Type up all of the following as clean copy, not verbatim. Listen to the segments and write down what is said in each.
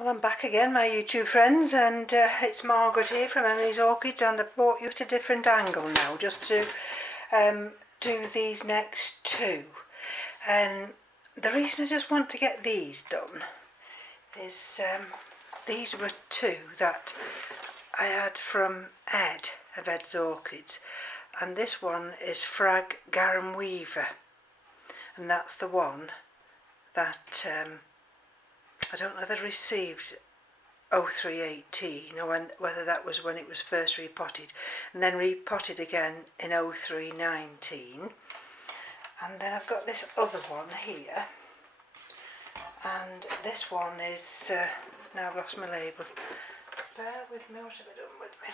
Well, I'm back again, my YouTube friends, and it's Margaret here from M.E.s Orchids, and I've brought you at a different angle now, just to do these next two. The reason I just want to get these done is these were two that I had from Ed of Ed's Orchids, and this one is Phragmipediums Garren Weaver, and that's the one that I don't know whether I received 0318 or whether that was when it was first repotted, and then repotted again in 0319. And then I've got this other one here, and this one is now I've lost my label. Bear with me, what have I done with my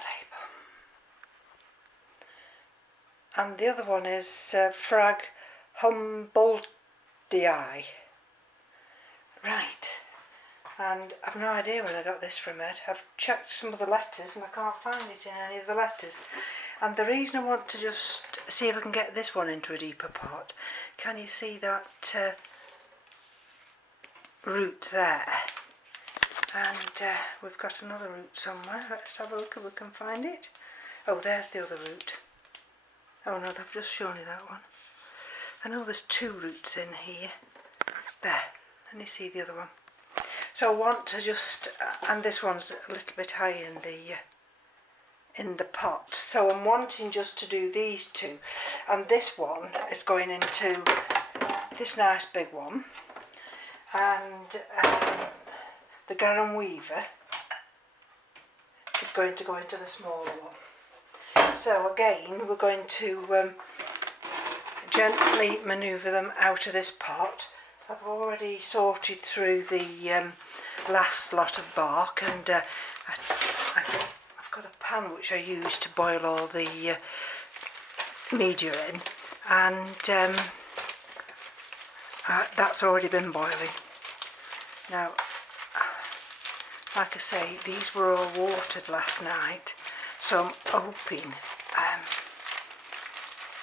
label? And the other one is Phragmipediums humboldtii. Right. And I've no idea where I got this from, Ed. I've checked some of the letters and I can't find it in any of the letters. And the reason I want to just see if I can get this one into a deeper pot, can you see that root there? And we've got another root somewhere. Let's have a look if we can find it. Oh, there's the other root. Oh no, they've just shown you that one. I know there's two roots in here. There, and you see the other one. So I want to just, and this one's a little bit high in the pot, so I'm wanting just to do these two, and this one is going into this nice big one, and the Garren Weaver is going to go into the smaller one. So again, we're going to gently manoeuvre them out of this pot. I've already sorted through the last lot of bark, and I've got a pan which I use to boil all the media in, and that's already been boiling. Now, like I say, these were all watered last night, so I'm hoping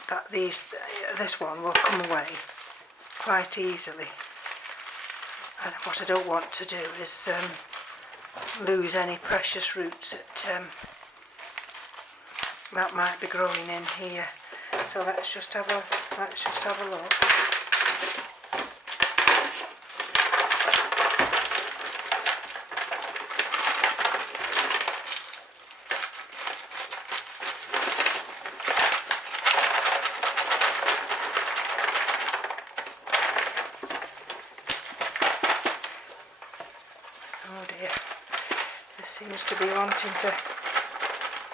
that this one will come away quite easily. And what I don't want to do is lose any precious roots that might be growing in here. So let's just have a look. Oh dear, this seems to be wanting to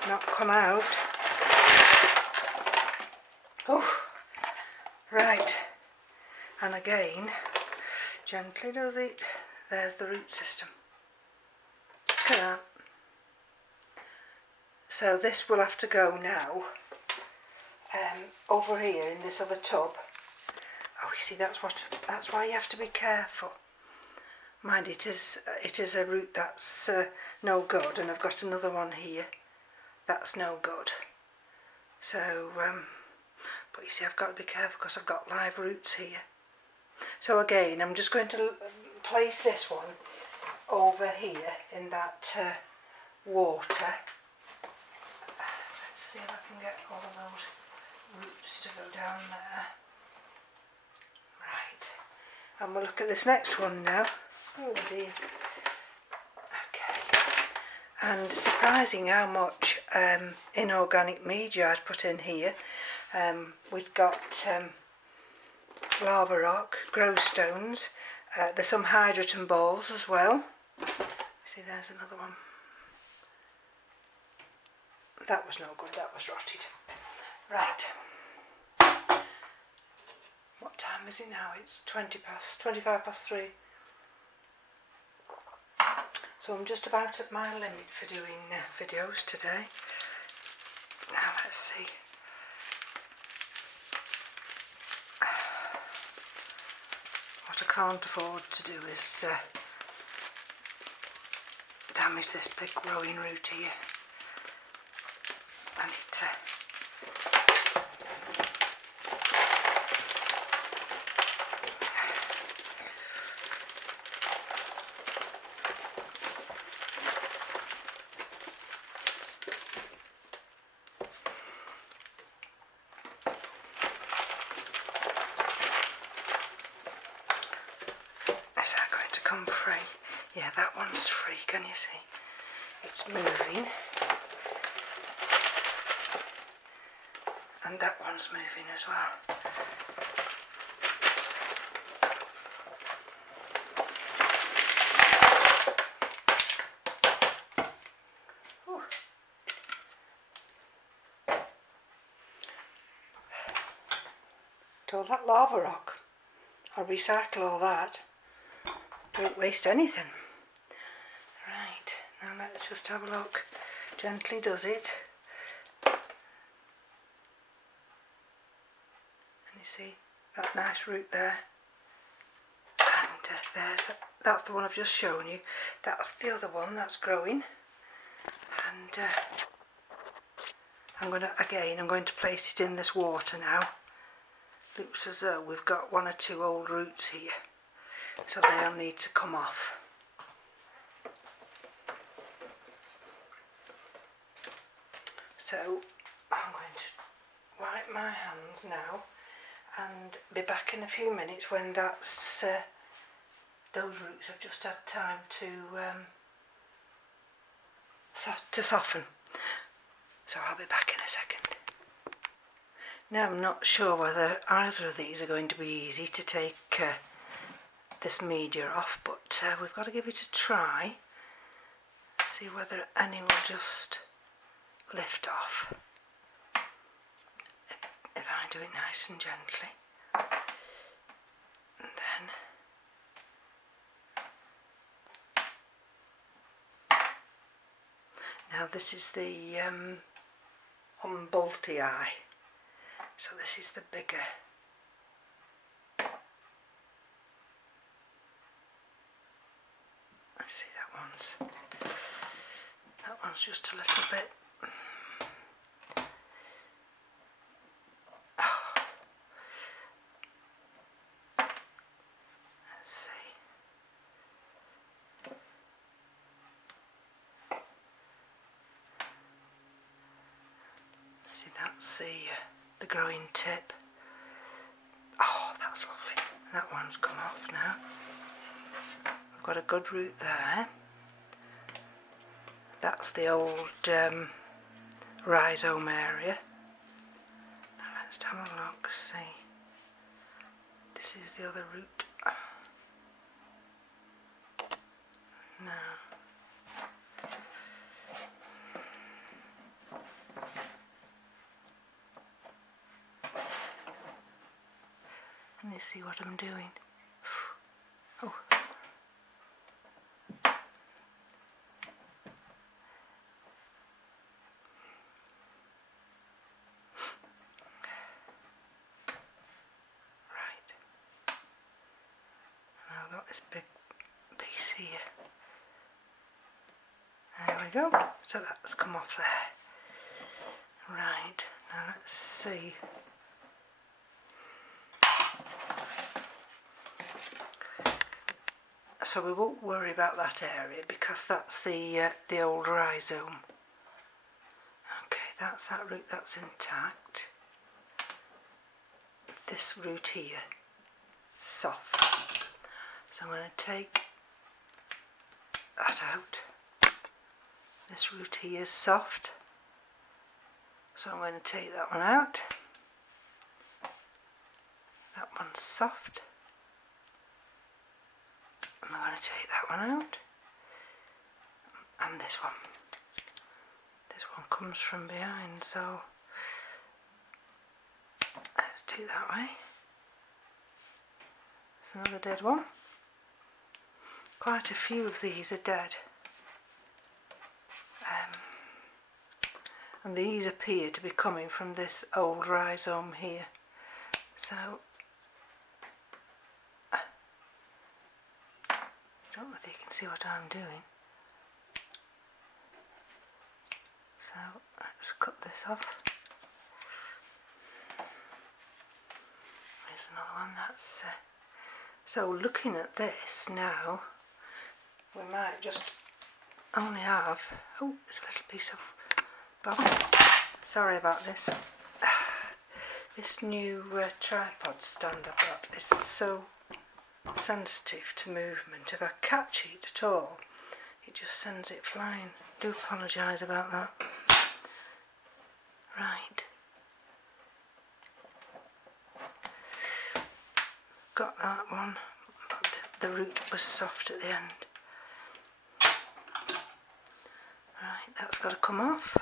not come out. Oh, right, and again, gently does it. There's the root system. Look at that. So this will have to go now over here in this other tub. Oh, you see, that's why you have to be careful. Mind, it is a root that's no good, and I've got another one here that's no good. So, but you see, I've got to be careful because I've got live roots here. So again, I'm just going to place this one over here in that water. Let's see if I can get all of those roots to go down there. Right, and we'll look at this next one now. Oh dear. Okay. And surprising how much inorganic media I'd put in here. We've got lava rock, grow stones, there's some hydrogen balls as well. See, there's another one. That was no good, that was rotted. Right. What time is it now? It's 25 past 3. So I'm just about at my limit for doing videos today. Now let's see. What I can't afford to do is damage this big growing root here. And it Yeah, that one's free, can you see? It's moving. And that one's moving as well. Ooh. To all that lava rock. I'll recycle all that. Don't waste anything. Right, now let's just have a look. Gently does it. And you see that nice root there. And that's the one I've just shown you. That's the other one that's growing. And I'm going to place it in this water now. Looks as though we've got one or two old roots here, so they'll need to come off. So I'm going to wipe my hands now and be back in a few minutes when that's those roots have just had time to soften. So I'll be back in a second. Now I'm not sure whether either of these are going to be easy to take this media off, but we've got to give it a try. See whether any will just lift off. If I do it nice and gently. And then now this is the humboldtii. So this is the bigger. I see that one's just a little bit. Oh. Let's see. See, that's the growing tip. Oh, that's lovely. That one's come off now. We've got a good root there. That's the old rhizome area. Now let's have a look, see. This is the other root. No. Let me see what I'm doing. Oh. Right. Now I've got this big piece here. There we go. So that's come off there. Right. Now let's see. So we won't worry about that area because that's the old rhizome. Okay, that's that root that's intact. This root here, soft. So I'm going to take that out. This root here is soft. So I'm going to take that one out. That one's soft. I'm going to take that one out, and this one. This one comes from behind, so let's do it that way. It's another dead one. Quite a few of these are dead. And these appear to be coming from this old rhizome here. So I don't know if you can see what I'm doing. So let's cut this off. There's another one that's so looking at this now, we might just only have, oh, it's a little piece of bubble. Sorry about this. This new tripod stand I've got is so sensitive to movement. If I catch it at all, it just sends it flying. I do apologise about that. Right. Got that one, but the root was soft at the end. Right, that's got to come off.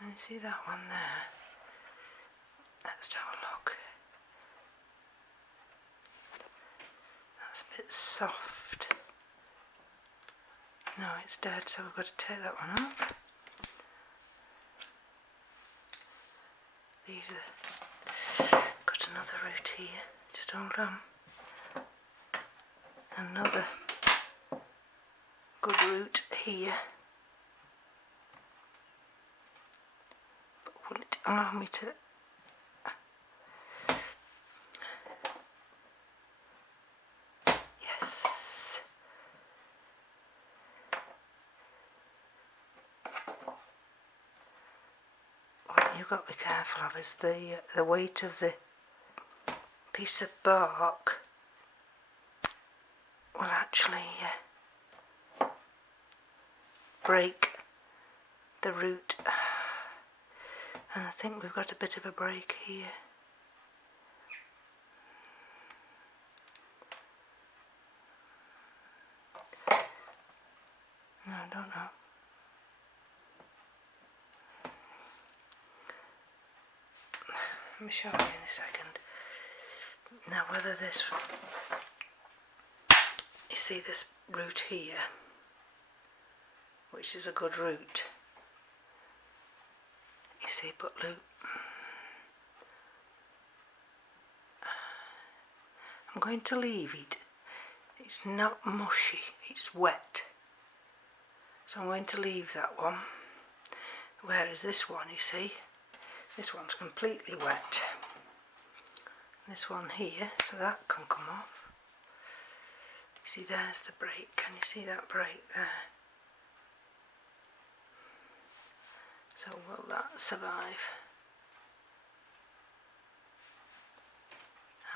And you see that one there? Let's have a look. That's a bit soft. No, it's dead, so we've got to take that one off. These are, got another root here, just hold on. Another good root here. But will it allow me to... Yes. What you've got to be careful of is the weight of the piece of bark will actually break the root, and I think we've got a bit of a break here. No, I don't know. Let me show you in a second. Now whether this, you see this root here, which is a good root, you see, but look, I'm going to leave it. It's not mushy, it's wet. So I'm going to leave that one. Whereas this one, you see, this one's completely wet. This one here, so that can come off. You see, there's the break. Can you see that break there? So will that survive?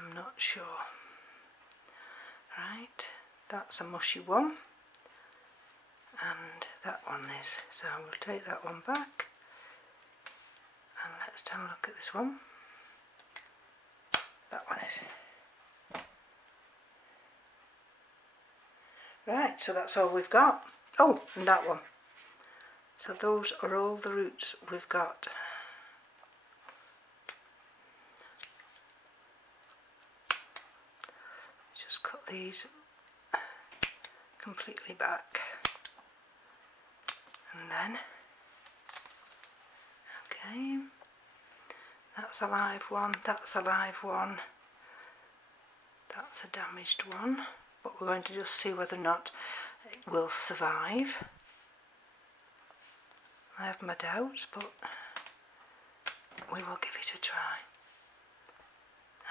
I'm not sure. Right, that's a mushy one, and that one is. So we'll take that one back, and let's have a look at this one. That one is. Right, so that's all we've got. Oh, and that one. So those are all the roots we've got. Just cut these completely back. And then, okay, that's a live one, that's a live one, that's a damaged one, but we're going to just see whether or not it will survive. I have my doubts, but we will give it a try.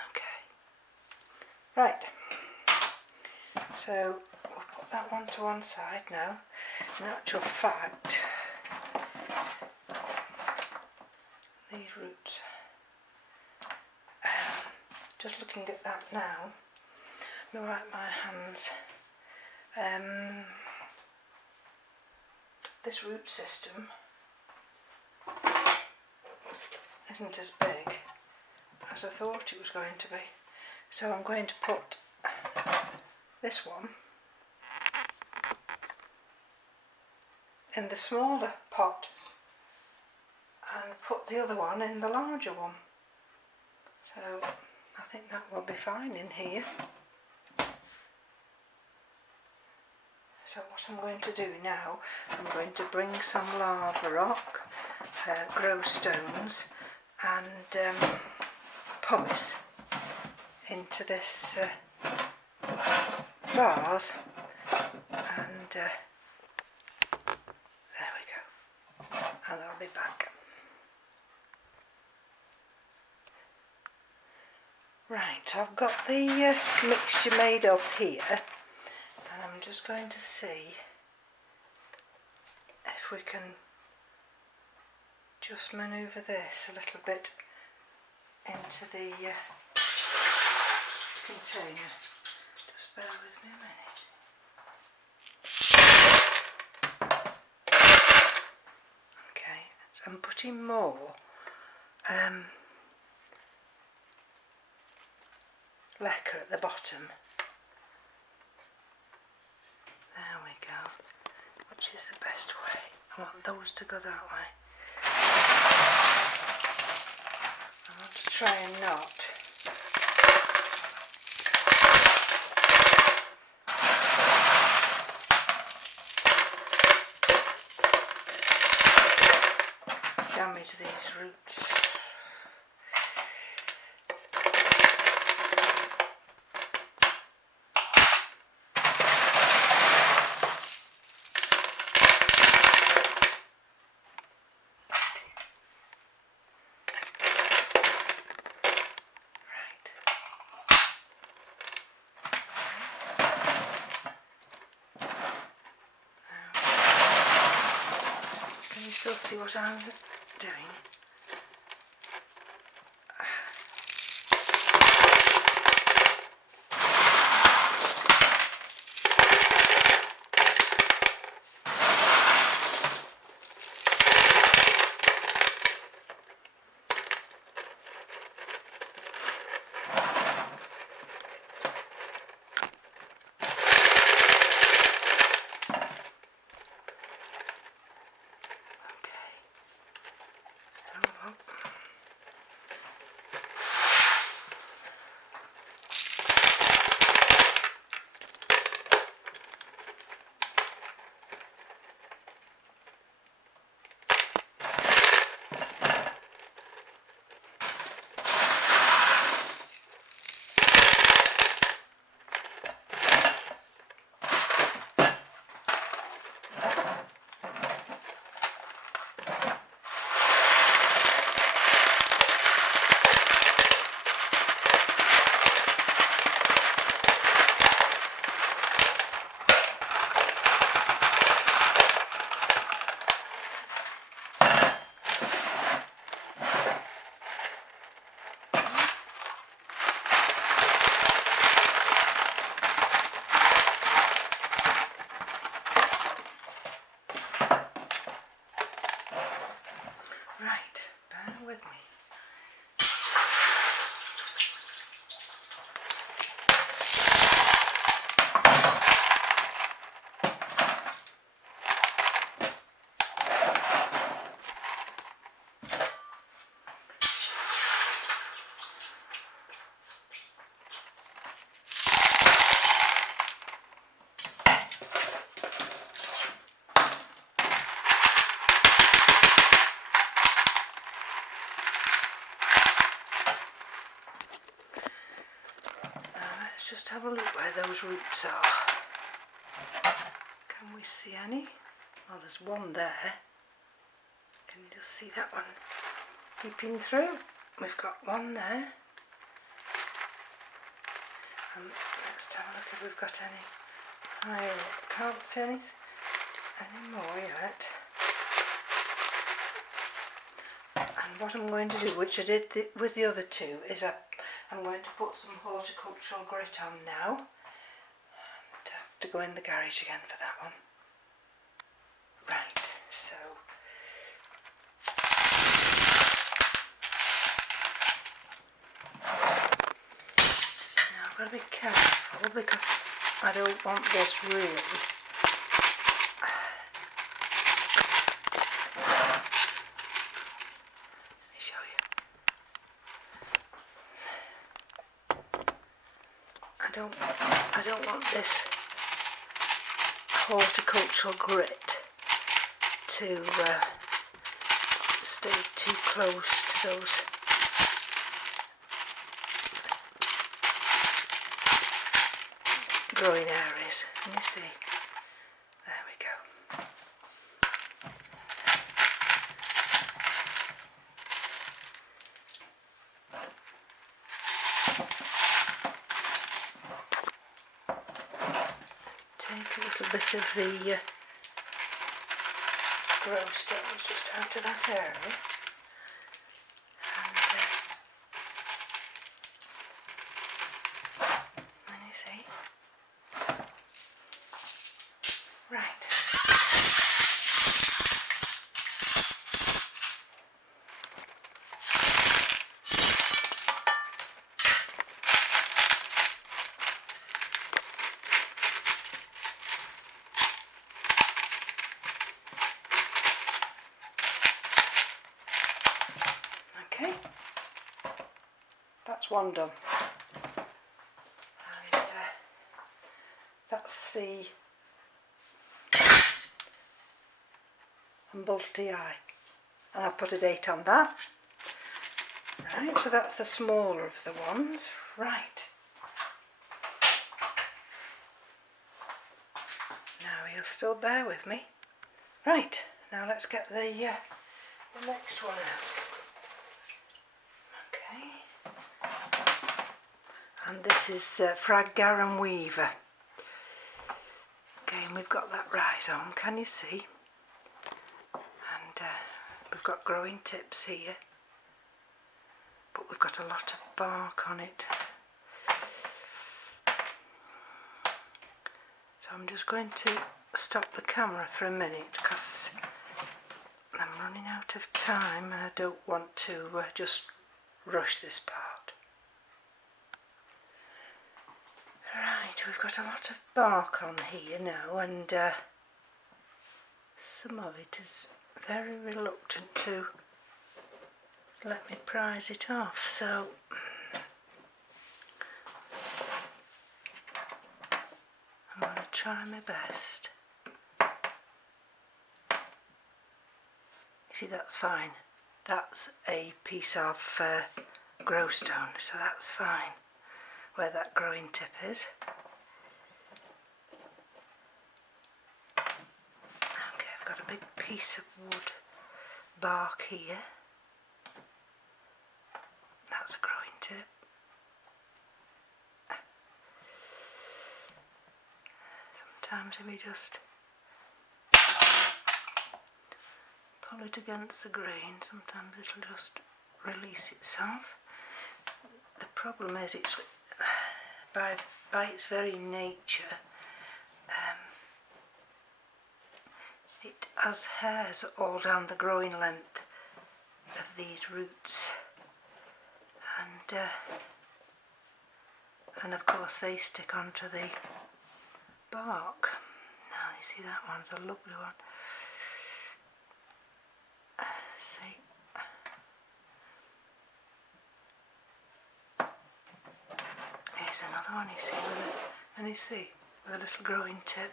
Okay, right, so we'll put that one to one side now. In actual fact, these roots, just looking at that now, let me wipe my hands. This root system isn't as big as I thought it was going to be, so I'm going to put this one in the smaller pot and put the other one in the larger one. So I think that will be fine in here. So what I'm going to do now, I'm going to bring some lava rock, grow stones and pumice into this vase, and there we go, and I'll be back. Right, I've got the mixture made up here, and I'm just going to see if we can just manoeuvre this a little bit into the container. Just bear with me a minute. Okay, so I'm putting more lacquer at the bottom. There we go. Which is the best way? I want those to go that way. I want to try and not damage these roots. Can you still see what I'm doing? Right, bear with me. Let's just have a look where those roots are. Can we see any? Oh, there's one there. Can you just see that one peeping through? We've got one there. And let's have a look if we've got any higher up. Can't see any more yet. And what I'm going to do, which I did with the other two, is I'm going to put some horticultural grit on now. And have to go in the garage again for that one. Right, so now I've got to be careful because I don't want this really I don't want this horticultural grit to stay too close to those growing areas. Can you see? There we go. Take a little bit of the grow stones just out of that area, and see? Right. Okay, that's one done, and that's the humboldtii, and I'll put a date on that. Right, so that's the smaller of the ones. Right, now you'll still bear with me. Right, now let's get the next one out. And this is Phragmipediums Garren Weaver. Okay, and we've got that rhizome, can you see? And we've got growing tips here, but we've got a lot of bark on it. So I'm just going to stop the camera for a minute because I'm running out of time and I don't want to just rush this part. Right, we've got a lot of bark on here now, and some of it is very reluctant to let me prise it off, so I'm going to try my best. You see, that's fine. That's a piece of growstone, so that's fine where that growing tip is. Okay, I've got a big piece of wood bark here. That's a growing tip. Sometimes if we just pull it against the grain, sometimes it'll just release itself. The problem is it's by its very nature, it has hairs all down the growing length of these roots, and of course they stick onto the bark. Now you see that one's a lovely one. See. Here's another one, you see, with a little growing tip.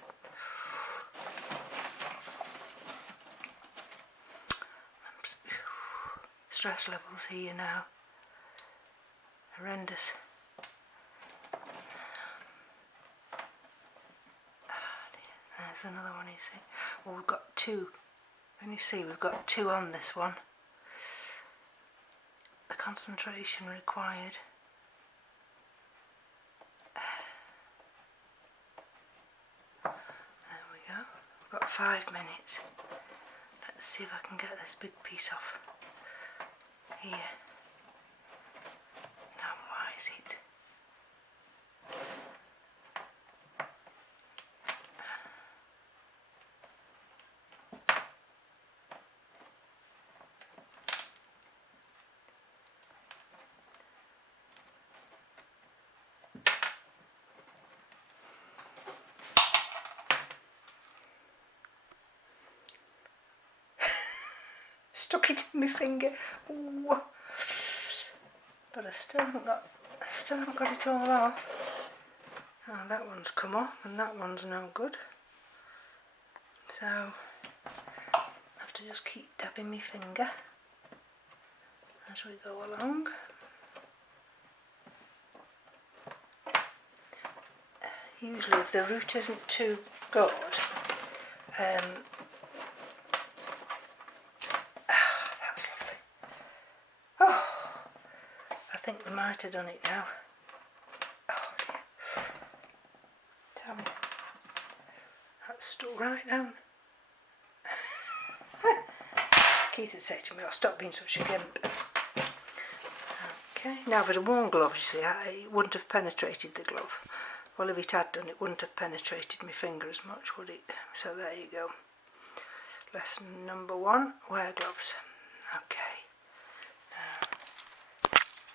Stress levels here now, horrendous. There's another one, you see. Well, we've got two. Can you see, we've got two on this one. The concentration required. There we go. We've got 5 minutes. Let's see if I can get this big piece off here. Now, why is it? Stuck it in my finger. Ooh. But I still haven't got it all off. Oh, that one's come off and that one's no good. So I have to just keep dabbing my finger as we go along. Usually if the root isn't too good, that's lovely. Oh, I think we might have done it now. Oh, tell me, that's stuck right down. Keith had said to me, "Oh, stop being such a gimp." Okay, now with a worn glove, you see, it wouldn't have penetrated the glove. Well, if it had done, it wouldn't have penetrated my finger as much, would it? So there you go. Lesson number 1, wear gloves. Okay, now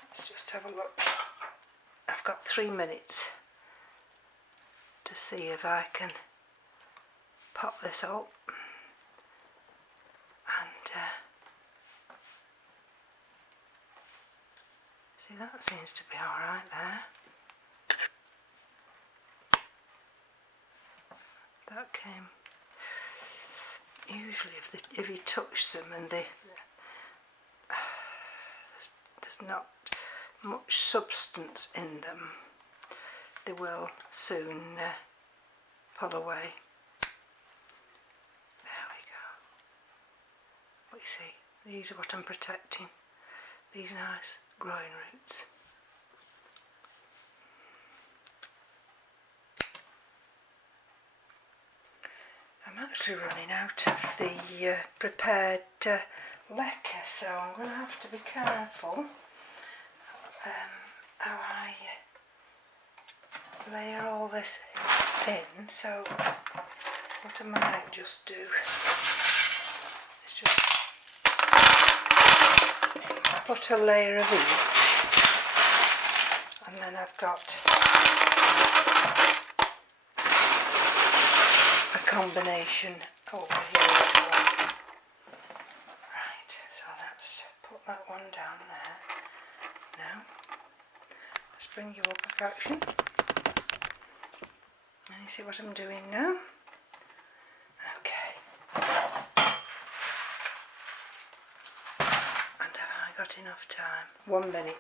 let's just have a look. I've got 3 minutes to see if I can pop this up. And see, that seems to be alright there. That came. Usually if you touch them and there's not much substance in them, they will soon pull away. There we go. What you see, these are what I'm protecting, these nice growing roots. I'm actually running out of the prepared lacquer, so I'm going to have to be careful how I layer all this in. So what I might just do is just put a layer of each, and then I've got a combination over here as well. Right, so let's put that one down there. Now, let's bring you up a fraction. And you see what I'm doing now? Okay. And have I got enough time? 1 minute.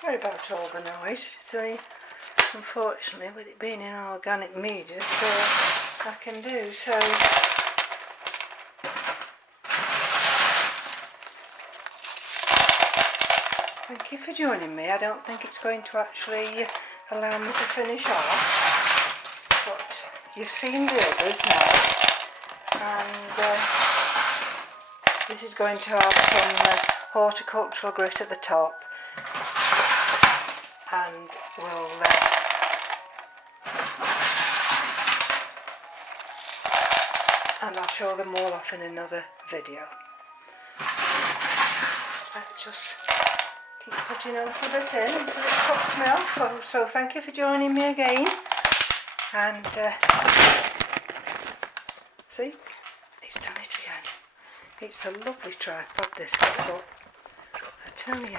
Sorry about all the noise. So unfortunately, with it being in organic media, that's all I can do. So thank you for joining me. I don't think it's going to actually allow me to finish off, but you've seen the others now, and this is going to have some horticultural grit at the top, and we'll and I'll show them all off in another video. Let's just keep putting a little bit in until it puts me off. So thank you for joining me again, and see, he's done it again. It's a lovely tripod, this, but I tell you.